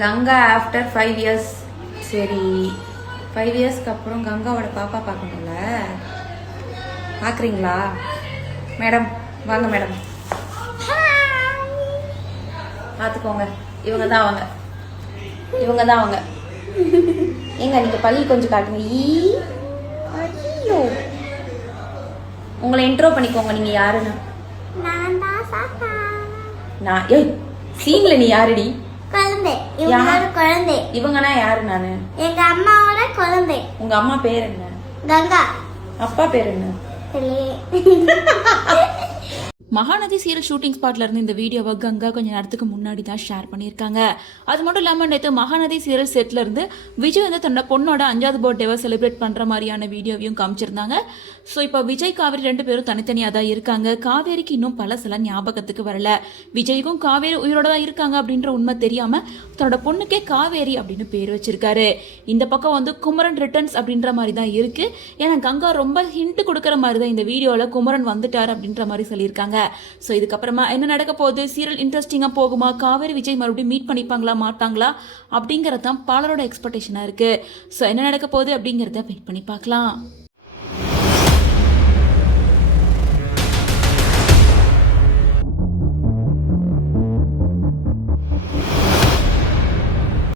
Ganga after 5 years. சரி, 5 இயர்ஸ்க்கு அப்புறம் கங்காவோட பாப்பா பார்க்கணும்ல, பார்க்குறீங்களா மேடம்? வாங்க மேடம், பார்த்துக்கோங்க. இவங்க தான் அவங்க, இவங்க தான் அவங்க. ஏங்க நீங்கள் பள்ளி கொஞ்சம் காட்டுங்க. ஐயோ, உங்களை இன்ட்ரோ பண்ணிக்கோங்க. நீங்கள் யாருன்னு? நான் ஏய் சீன்ல நீ யாருடி? குழந்தை. இவங்களோட குழந்தை. இவங்கன்னா யாரு? நானு எங்க அம்மாவோட குழந்தை. உங்க அம்மா பேர் என்ன? கங்கா. அப்பா பேர் என்ன? மகாநதி சீரியல் ஷூட்டிங் ஸ்பாட்ல இருந்து இந்த வீடியோவை கங்கா கொஞ்சம் நேரத்துக்கு முன்னாடி தான் ஷேர் பண்ணியிருக்காங்க. அது மட்டும் இல்லாமல் நேற்று மகாநதி சீரியல் செட்ல இருந்து விஜய் வந்து தன்னோட பொண்ணோட 5வது பர்த்டேவை செலிப்ரேட் பண்ற மாதிரியான வீடியோவையும் காமிச்சிருந்தாங்க. ஸோ இப்போ விஜய் காவேரி 2 பேரும் தனித்தனியாக தான் இருக்காங்க. காவேரிக்கு இன்னும் பல சில ஞாபகத்துக்கு வரல. விஜய்க்கும் காவேரி உயிரோட தான் இருக்காங்க அப்படின்ற உண்மை தெரியாம தன்னோட பொண்ணுக்கே காவேரி அப்படின்னு பேர் வச்சிருக்காரு. இந்த பக்கம் வந்து குமரன் ரிட்டர்ன்ஸ் அப்படின்ற மாதிரி தான் இருக்கு. ஏன்னா கங்கா ரொம்ப ஹிண்ட் கொடுக்குற மாதிரி தான் இந்த வீடியோவில் குமரன் வந்துட்டார் அப்படின்ற மாதிரி சொல்லியிருக்காங்க. ஸோ இதுக்கப்புறமா என்ன நடக்க போகுது? சீரியல் இன்ட்ரெஸ்டிங்காக போகுமா? காவேரி விஜய் மறுபடியும் மீட் பண்ணிப்பாங்களா மாட்டாங்களா அப்படிங்கிறது தான் பலரோட எக்ஸ்பெக்டேஷனாக இருக்குது. ஸோ என்ன நடக்க போகுது அப்படிங்கிறத வெயிட் பண்ணி பார்க்கலாம்.